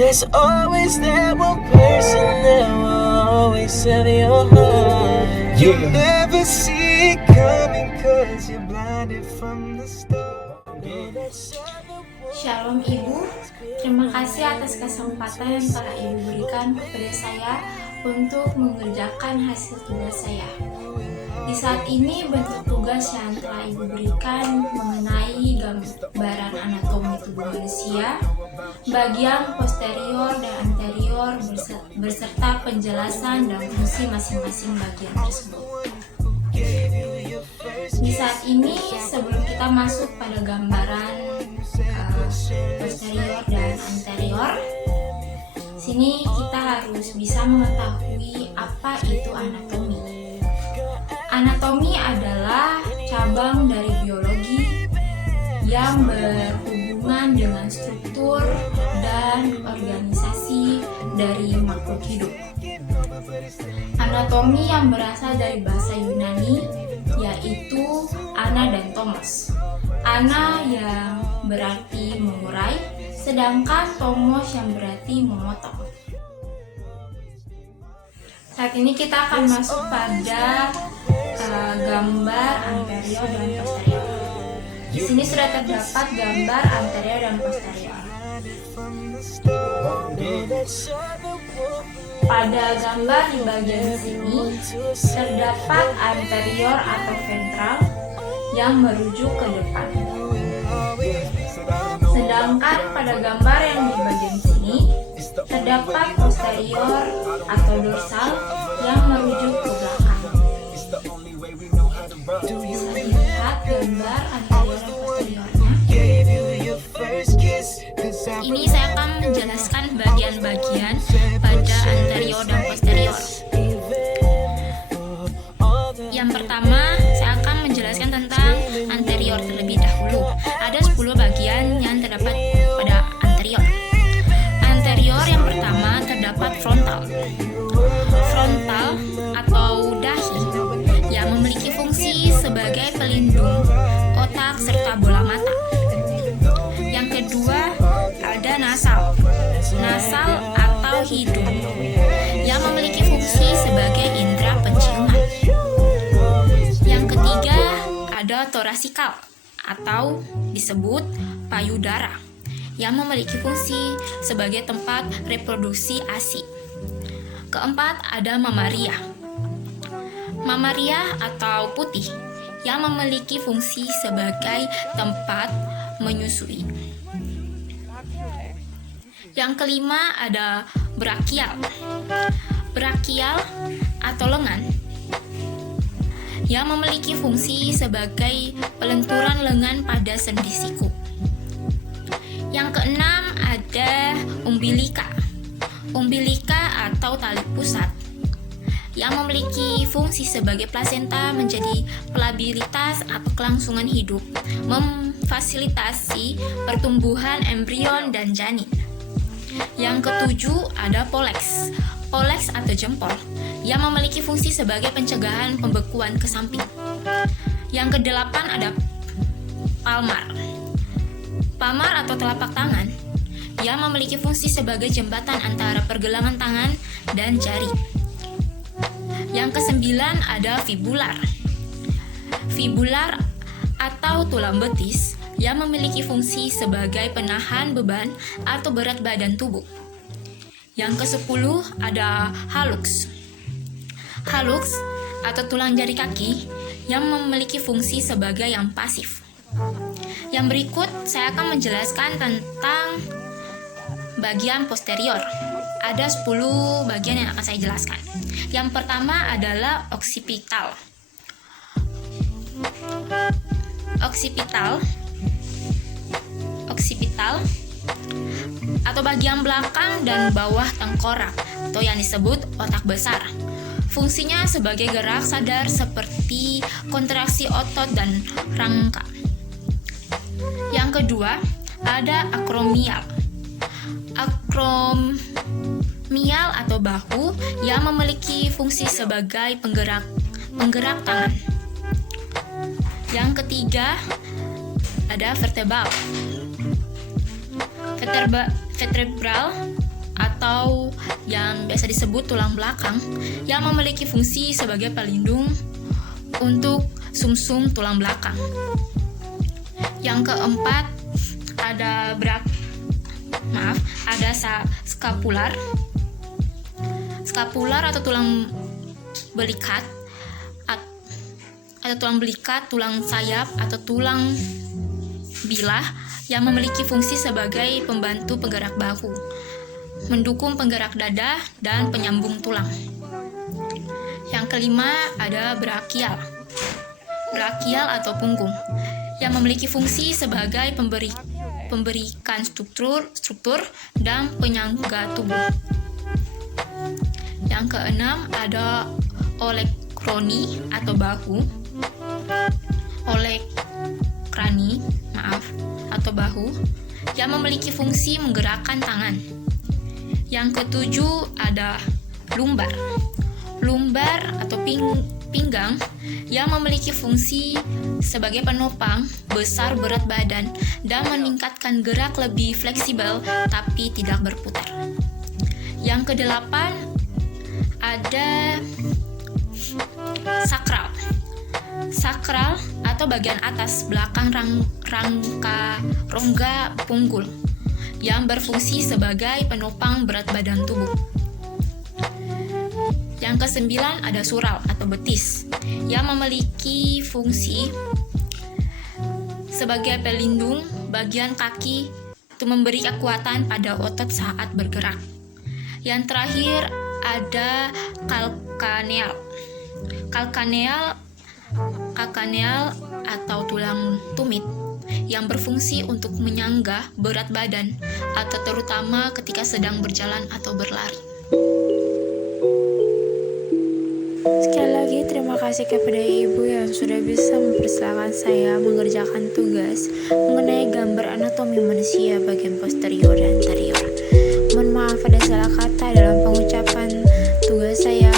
There's always that one person that will always set your heart. You never see it coming cause you're blinded from the start. Shalom Ibu, terima kasih atas kesempatan yang telah Ibu berikan kepada saya untuk mengerjakan hasil tugas saya. Di saat ini bentuk tugas yang telah Ibu berikan mengenai gambaran anatomi tubuh manusia, bagian posterior dan anterior beserta penjelasan dan fungsi masing-masing bagian tersebut. Di saat ini sebelum kita masuk pada gambaran posterior dan anterior, sini kita harus bisa mengetahui apa itu anatomi. Anatomi adalah cabang dari biologi yang berhubungan dengan struktur dan organisasi dari makhluk hidup. Anatomi yang berasal dari bahasa Yunani yaitu ana dan tomos. Ana yang berarti mengurai, sedangkan tomos yang berarti memotong. Saat ini kita akan masuk pada gambar anterior dan posterior. Di sini sudah terdapat gambar anterior dan posterior. Pada gambar di bagian sini terdapat anterior atau ventral yang merujuk ke depan. Sedangkan pada gambar yang di bagian sini terdapat posterior atau dorsal yang merujuk ke belakang. Bisa dilihat gambar anterior dan posteriornya. Ini saya akan menjelaskan bagian-bagian pada anterior dan posterior. Yang pertama, saya akan menjelaskan tentang anterior terlebih dahulu. Ada 10 bagian yang terdapat pada anterior. Anterior yang pertama terdapat frontal. Frontal atau dahi yang memiliki fungsi sebagai pelindung otak serta bola mata. Yang kedua ada nasal. Nasal atau hidung yang memiliki fungsi sebagai indera penciuman. Yang ketiga ada torasikal atau disebut payudara yang memiliki fungsi sebagai tempat reproduksi ASI. Keempat ada mamaria. Mamaria atau putih yang memiliki fungsi sebagai tempat menyusui. Yang kelima ada brachial. Brachial atau lengan yang memiliki fungsi sebagai pelenturan lengan pada sendi siku. Yang keenam ada umbilika. Umbilika atau tali pusat yang memiliki fungsi sebagai plasenta menjadi pelabilitas atau kelangsungan hidup, memfasilitasi pertumbuhan embrion dan janin. Yang ketujuh ada pollex. Pollex atau jempol yang memiliki fungsi sebagai pencegahan pembekuan ke samping. Yang kedelapan ada palmar. Palmar atau telapak tangan yang memiliki fungsi sebagai jembatan antara pergelangan tangan dan jari. Yang kesembilan ada fibular. Fibular atau tulang betis yang memiliki fungsi sebagai penahan beban atau berat badan tubuh. Yang ke-10 ada hallux. Hallux atau tulang jari kaki yang memiliki fungsi sebagai yang pasif. Yang berikut saya akan menjelaskan tentang bagian posterior. Ada 10 bagian yang akan saya jelaskan. Yang pertama adalah occipital. Occipital atau bagian belakang dan bawah tengkorak atau yang disebut otak besar. Fungsinya sebagai gerak sadar seperti kontraksi otot dan rangka. Yang kedua ada akromial. Akromial atau bahu yang memiliki fungsi sebagai penggerak tangan. Yang ketiga ada vertebral. Vertebral atau yang biasa disebut tulang belakang yang memiliki fungsi sebagai pelindung untuk sumsum tulang belakang. Yang keempat ada skapular. Skapular atau tulang belikat tulang sayap atau tulang bilah yang memiliki fungsi sebagai pembantu penggerak bahu, mendukung penggerak dada dan penyambung tulang. Yang kelima ada brachial atau punggung yang memiliki fungsi sebagai pemberikan struktur dan penyangga tubuh. Yang keenam ada olecrani atau bahu. Atau bahu yang memiliki fungsi menggerakkan tangan. Yang ketujuh ada lumbar atau pinggang yang memiliki fungsi sebagai penopang besar berat badan dan meningkatkan gerak lebih fleksibel tapi tidak berputar. Yang kedelapan ada sakral atau bagian atas belakang rongga punggul yang berfungsi sebagai penopang berat badan tubuh. Yang kesembilan ada sural atau betis yang memiliki fungsi sebagai pelindung bagian kaki untuk memberi kekuatan pada otot saat bergerak. Yang terakhir ada kalkaneal atau tulang tumit yang berfungsi untuk menyangga berat badan atau terutama ketika sedang berjalan atau berlari. Sekali lagi terima kasih kepada Ibu yang sudah bisa mempersilahkan saya mengerjakan tugas mengenai gambar anatomi manusia bagian posterior dan anterior. Mohon maaf ada salah kata dalam pengucapan tugas saya.